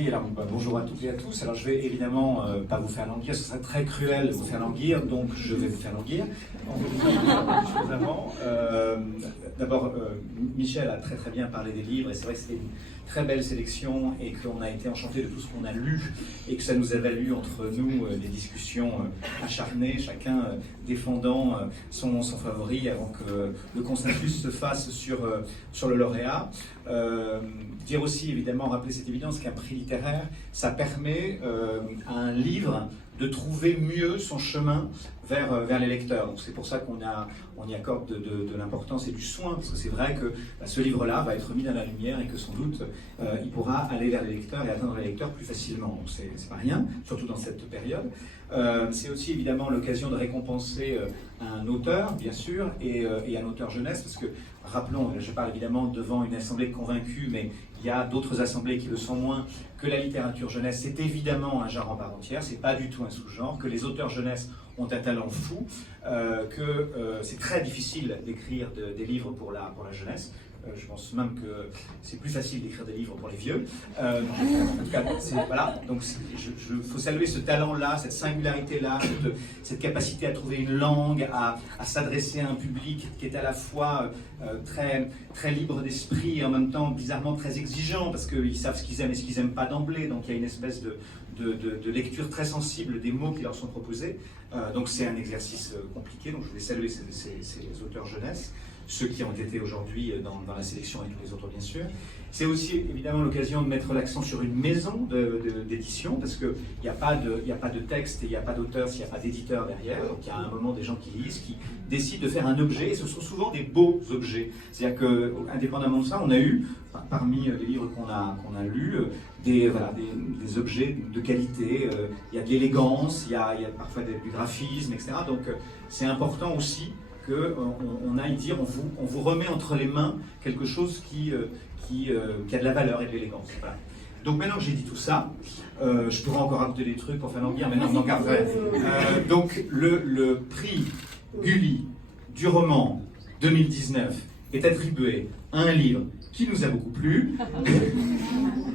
Oui, alors bonjour à toutes et à tous. Alors je vais évidemment pas vous faire languir, ce serait très cruel de vous faire languir, donc je vais vous faire languir. D'abord, Michel a très très bien parlé des livres, et c'est vrai que c'était une très belle sélection, et qu'on a été enchanté de tout ce qu'on a lu, et que ça nous a valu entre nous des discussions acharnées, chacun défendant son favori, avant que le consensus se fasse sur le lauréat. Dire aussi, évidemment, rappeler cette évidence qu'un prix littéraire, ça permet à un livre de trouver mieux son chemin vers les lecteurs. Donc c'est pour ça qu'on y accorde de l'importance et du soin, parce que c'est vrai que ce livre-là va être mis dans la lumière et que sans doute il pourra aller vers les lecteurs et atteindre les lecteurs plus facilement. Donc c'est pas rien, surtout dans cette période. C'est aussi évidemment l'occasion de récompenser un auteur, bien sûr, et un auteur jeunesse, parce que, rappelons, je parle évidemment devant une assemblée convaincue, mais il y a d'autres assemblées qui le sont moins, que la littérature jeunesse, c'est évidemment un genre en part entière, c'est pas du tout un sous-genre, que les auteurs jeunesse ont un talent fou, que c'est très difficile d'écrire des livres pour la jeunesse. Je pense même que c'est plus facile d'écrire des livres pour les vieux. En tout cas, voilà. Donc, il faut saluer ce talent-là, cette singularité-là, cette capacité à trouver une langue, à s'adresser à un public qui est à la fois très, très libre d'esprit et en même temps bizarrement très exigeant, parce qu'ils savent ce qu'ils aiment et ce qu'ils n'aiment pas d'emblée. Donc, il y a une espèce de lecture très sensible des mots qui leur sont proposés. Donc, c'est un exercice compliqué. Donc, je voulais saluer ces auteurs jeunesse, ceux qui ont été aujourd'hui dans la sélection et tous les autres bien sûr. C'est aussi évidemment l'occasion de mettre l'accent sur une maison d'édition, parce qu'il n'y a pas de texte et il n'y a pas d'auteur s'il n'y a pas d'éditeur derrière. Donc il y a un moment des gens qui lisent, qui décident de faire un objet, et ce sont souvent des beaux objets. C'est-à-dire qu'indépendamment de ça, on a eu, parmi les livres qu'on a lus, des objets de qualité, il y a de l'élégance, il y a parfois du graphisme, etc. Donc c'est important aussi qu'on aille dire, on vous remet entre les mains quelque chose qui a de la valeur et de l'élégance. Voilà. Donc maintenant que j'ai dit tout ça, je pourrais encore rajouter des trucs pour faire languir, mais non, je n'en garderai. Donc le prix Gulli du roman 2019 est attribué à un livre qui nous a beaucoup plu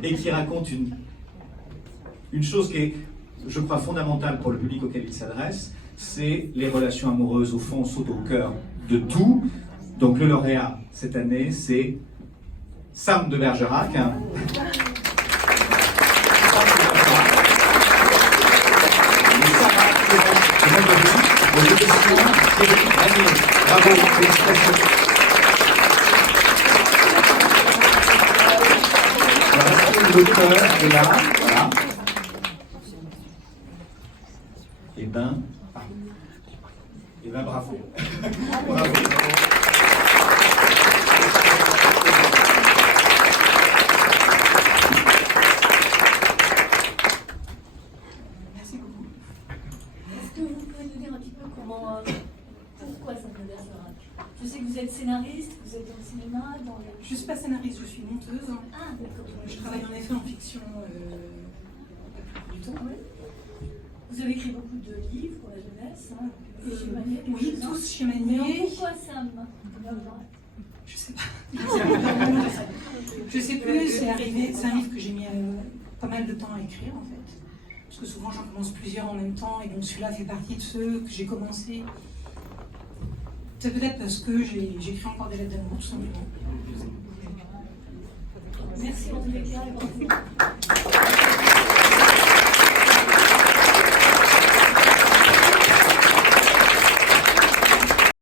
et qui raconte une chose qui est, je crois, fondamentale pour le public auquel il s'adresse. C'est les relations amoureuses, au fond, sont au cœur de tout. Donc le lauréat cette année, c'est Sam de Bergerac. Bravo, félicitations. L'auteur est là, voilà. Eh ben, bravo. Bravo. Merci beaucoup. Est-ce que vous pouvez nous dire un petit peu pourquoi ça vous intéresse? Je sais que vous êtes scénariste, vous êtes dans le cinéma, dans le... Je ne suis pas scénariste, je suis monteuse. Ah, d'accord. Je travaille en effet en fiction du temps. Oui. Vous avez écrit beaucoup de livres pour la jeunesse, hein, chez Manier, oui, tous chez Manier. Mais pourquoi Sam? Je sais pas. Je sais plus, c'est arrivé. C'est un livre que j'ai mis pas mal de temps à écrire en fait. Parce que souvent j'en commence plusieurs en même temps, et donc celui-là fait partie de ceux que j'ai commencé. C'est peut-être parce que j'écris encore des lettres d'amour, tout simplement. Merci en tous les cas.